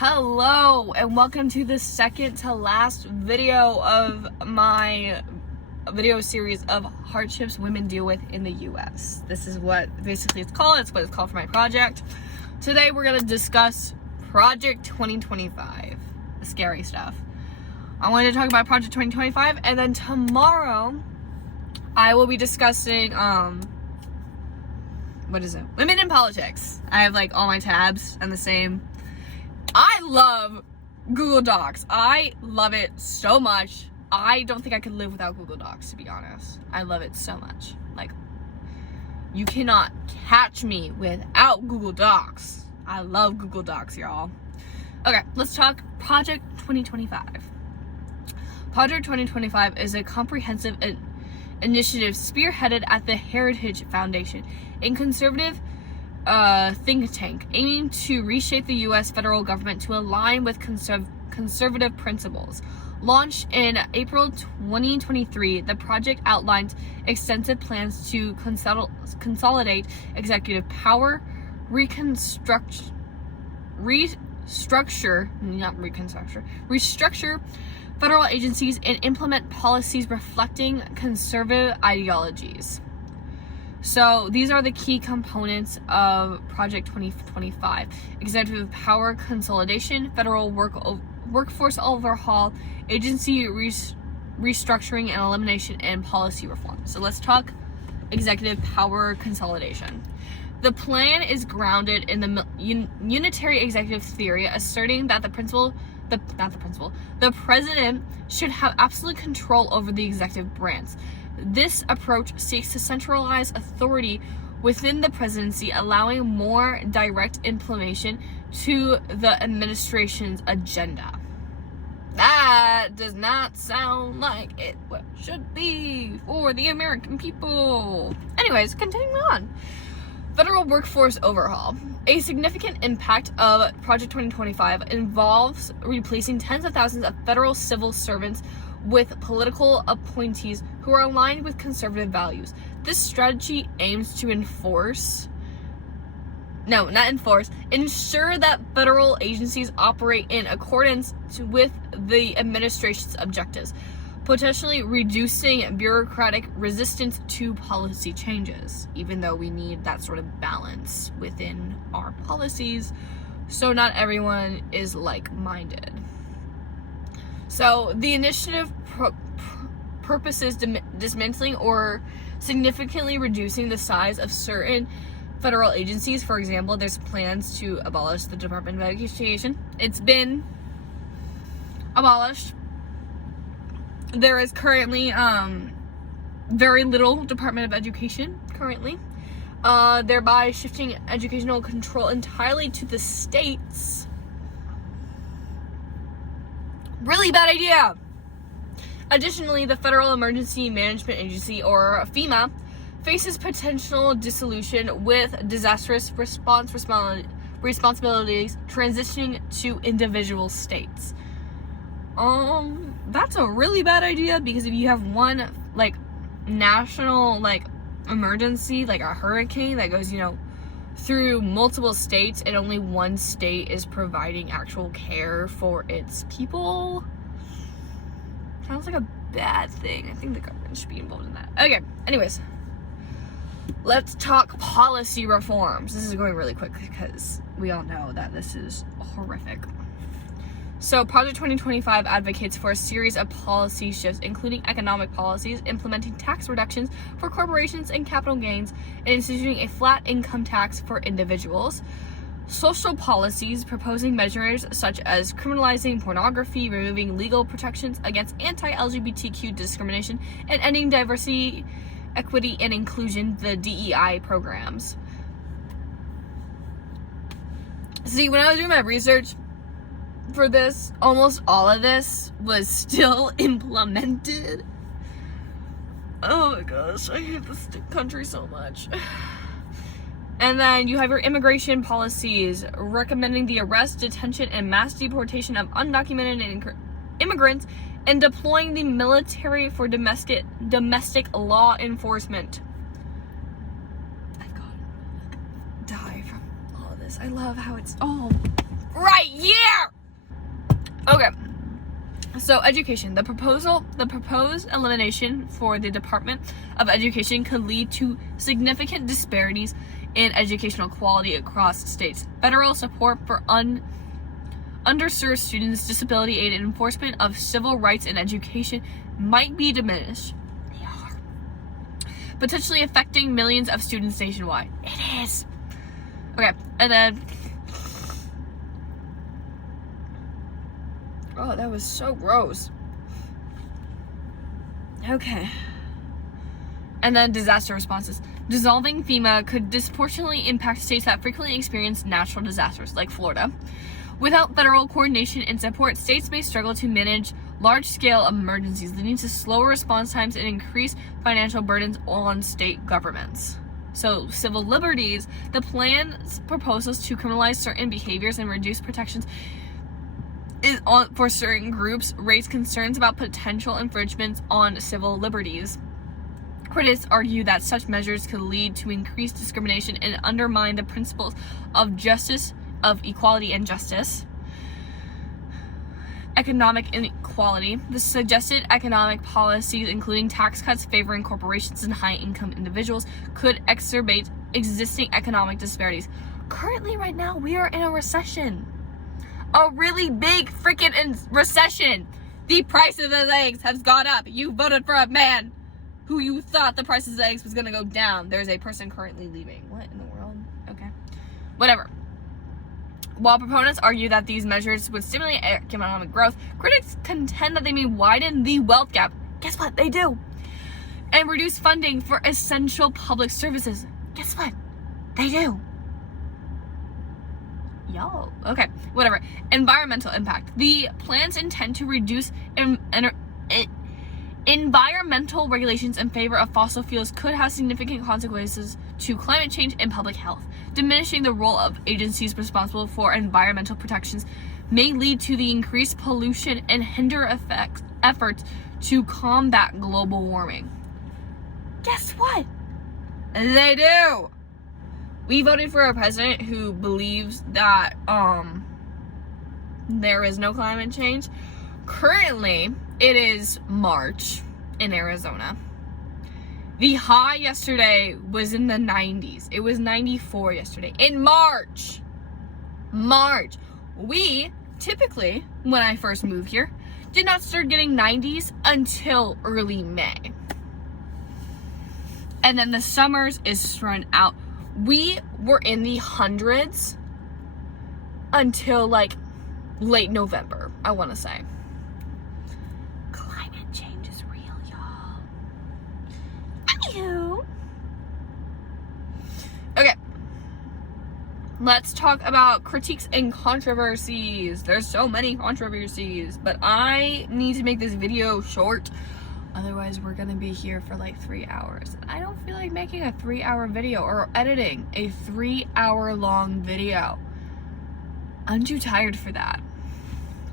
Hello and welcome to the second to last video of my video series of hardships women deal with in the US. This is what basically it's called. It's what it's called for my project. Today we're going to discuss Project 2025, the scary stuff. I wanted to talk about Project 2025, and then tomorrow I will be discussing women in politics. I have like all my tabs and the same. I love Google Docs. I love it so much. I don't think I could live without Google Docs, to be honest. I love it so much. Like, you cannot catch me without Google Docs. I love Google Docs, y'all. Okay, let's talk Project 2025. Project 2025 is a comprehensive initiative spearheaded at the Heritage Foundation, a conservative think tank aiming to reshape the U.S. federal government to align with conservative principles. Launched in April 2023, the project outlines extensive plans to consolidate executive power, restructure federal agencies, and implement policies reflecting conservative ideologies. So these are the key components of Project 2025: executive power consolidation, federal workforce overhaul, agency restructuring and elimination, and policy reform. So let's talk executive power consolidation. The plan is grounded in the unitary executive theory, asserting that the president should have absolute control over the executive branch. This approach seeks to centralize authority within the presidency, allowing more direct implementation to the administration's agenda. That does not sound like it should be for the American people. Anyways, continuing on. Federal workforce overhaul. A significant impact of Project 2025 involves replacing tens of thousands of federal civil servants with political appointees who are aligned with conservative values. This strategy aims to ensure that federal agencies operate in accordance with the administration's objectives, potentially reducing bureaucratic resistance to policy changes, even though we need that sort of balance within our policies, so not everyone is like-minded. So the initiative purposes dismantling or significantly reducing the size of certain federal agencies. For example, there's plans to abolish the Department of Education. It's been abolished. There is currently very little Department of Education currently, thereby shifting educational control entirely to the states. Really bad idea. Additionally, the Federal Emergency Management Agency, or FEMA, faces potential dissolution with disastrous responsibilities transitioning to individual states. That's a really bad idea, because if you have one national emergency, like a hurricane that goes, through multiple states, and only one state is providing actual care for its people, sounds like a bad thing. I think the government should be involved in that. Okay, anyways, let's talk policy reforms. This is going really quick because we all know that this is horrific. So Project 2025 advocates for a series of policy shifts, including economic policies, implementing tax reductions for corporations and capital gains, and instituting a flat income tax for individuals. Social policies, proposing measures such as criminalizing pornography, removing legal protections against anti-LGBTQ discrimination, and ending diversity, equity, and inclusion, the DEI programs. See, when I was doing my research for this, almost all of this was still implemented. Oh my gosh, I hate this country so much. And then you have your immigration policies, recommending the arrest, detention, and mass deportation of undocumented immigrants, and deploying the military for domestic law enforcement. I gotta die from all of this. I love how it's all right here. Okay. So education. The proposed elimination for the Department of Education could lead to significant disparities in educational quality across states. Federal support for underserved students, disability aid, and enforcement of civil rights in education might be diminished. They are. Potentially affecting millions of students nationwide. It is. Okay, and then... Oh, that was so gross. Okay. And then disaster responses. Dissolving FEMA could disproportionately impact states that frequently experience natural disasters, like Florida. Without federal coordination and support, states may struggle to manage large-scale emergencies, leading to slower response times and increased financial burdens on state governments. So, civil liberties. The plan's proposals to criminalize certain behaviors and reduce protections for certain groups raise concerns about potential infringements on civil liberties. Critics argue that such measures could lead to increased discrimination and undermine the principles of equality and justice. Economic inequality. The suggested economic policies, including tax cuts favoring corporations and high-income individuals, could exacerbate existing economic disparities. Currently, right now, we are in a recession. A really big freaking recession. The price of the eggs has gone up. You voted for a man who you thought the price of the eggs was going to go down. There's a person currently leaving. What in the world? Okay. Whatever. While proponents argue that these measures would stimulate economic growth, critics contend that they may widen the wealth gap. Guess what? They do. And reduce funding for essential public services. Guess what? They do. Yo. Okay. Whatever. Environmental impact. The plans intend to reduce environmental regulations in favor of fossil fuels could have significant consequences to climate change and public health. Diminishing the role of agencies responsible for environmental protections may lead to the increased pollution and hinder efforts to combat global warming. Guess what? They do. We voted for a president who believes that there is no climate change. Currently, it is March in Arizona. The high yesterday was in the 90s. It was 94 yesterday. In March. We typically, when I first moved here, did not start getting 90s until early May. And then the summers is run out. We were in the hundreds until like late November, I want to say. Climate change is real, y'all. Anywho. Okay. Let's talk about critiques and controversies. There's so many controversies, but I need to make this video short. Otherwise, we're gonna be here for like 3 hours. And I don't feel like making a 3-hour video or editing a 3-hour-long video. I'm too tired for that.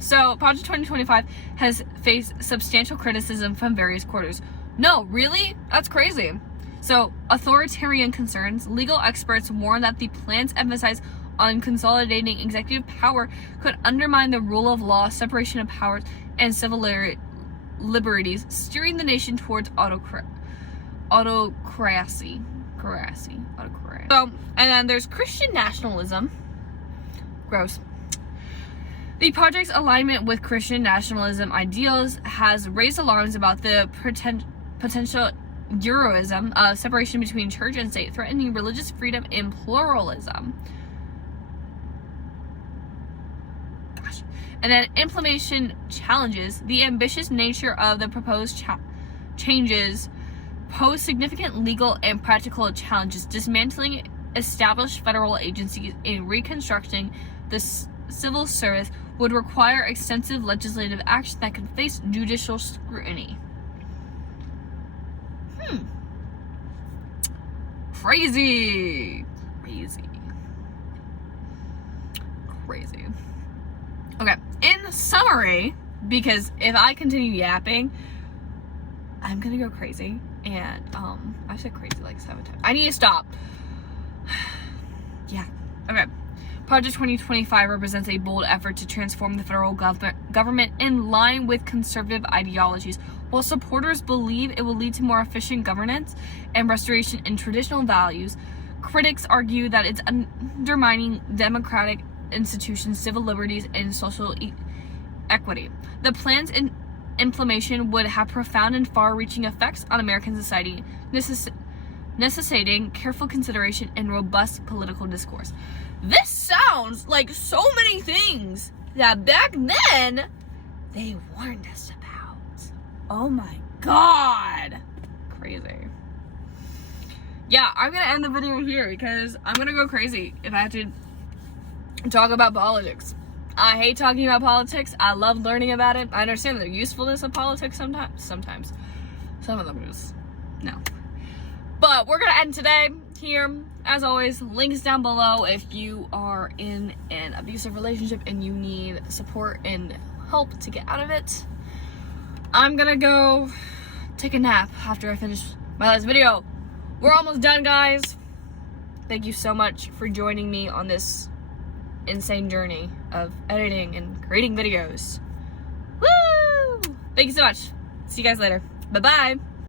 So, Project 2025 has faced substantial criticism from various quarters. No, really? That's crazy. So, authoritarian concerns. Legal experts warn that the plan's emphasis on consolidating executive power could undermine the rule of law, separation of powers, and civil liberties, steering the nation towards autocracy. So, and then there's Christian nationalism. Gross. The project's alignment with Christian nationalism ideals has raised alarms about the potential Euroism of separation between church and state, threatening religious freedom and pluralism. And then implementation challenges. The ambitious nature of the proposed changes pose significant legal and practical challenges. Dismantling established federal agencies and reconstructing the civil service would require extensive legislative action that could face judicial scrutiny. Crazy. Okay, in summary, because if I continue yapping, I'm gonna go crazy, and I've said crazy like 7 times. I need to stop. Yeah, okay. Project 2025 represents a bold effort to transform the federal government in line with conservative ideologies. While supporters believe it will lead to more efficient governance and restoration in traditional values, critics argue that it's undermining democratic institutions, civil liberties, and social equity. The plan's implementation would have profound and far-reaching effects on American society, necessitating careful consideration and robust political discourse. This sounds like so many things that back then they warned us about. Oh my god. Crazy. Yeah, I'm gonna end the video here because I'm gonna go crazy if I have to talk about politics. I hate talking about politics. I love learning about it. I understand the usefulness of politics sometimes. Some of them just, no. But we're gonna end today here. As always, links down below if you are in an abusive relationship and you need support and help to get out of it. I'm gonna go take a nap after I finish my last video. We're almost done, guys. Thank you so much for joining me on this insane journey of editing and creating videos. Woo! Thank you so much. See you guys later. Bye-bye.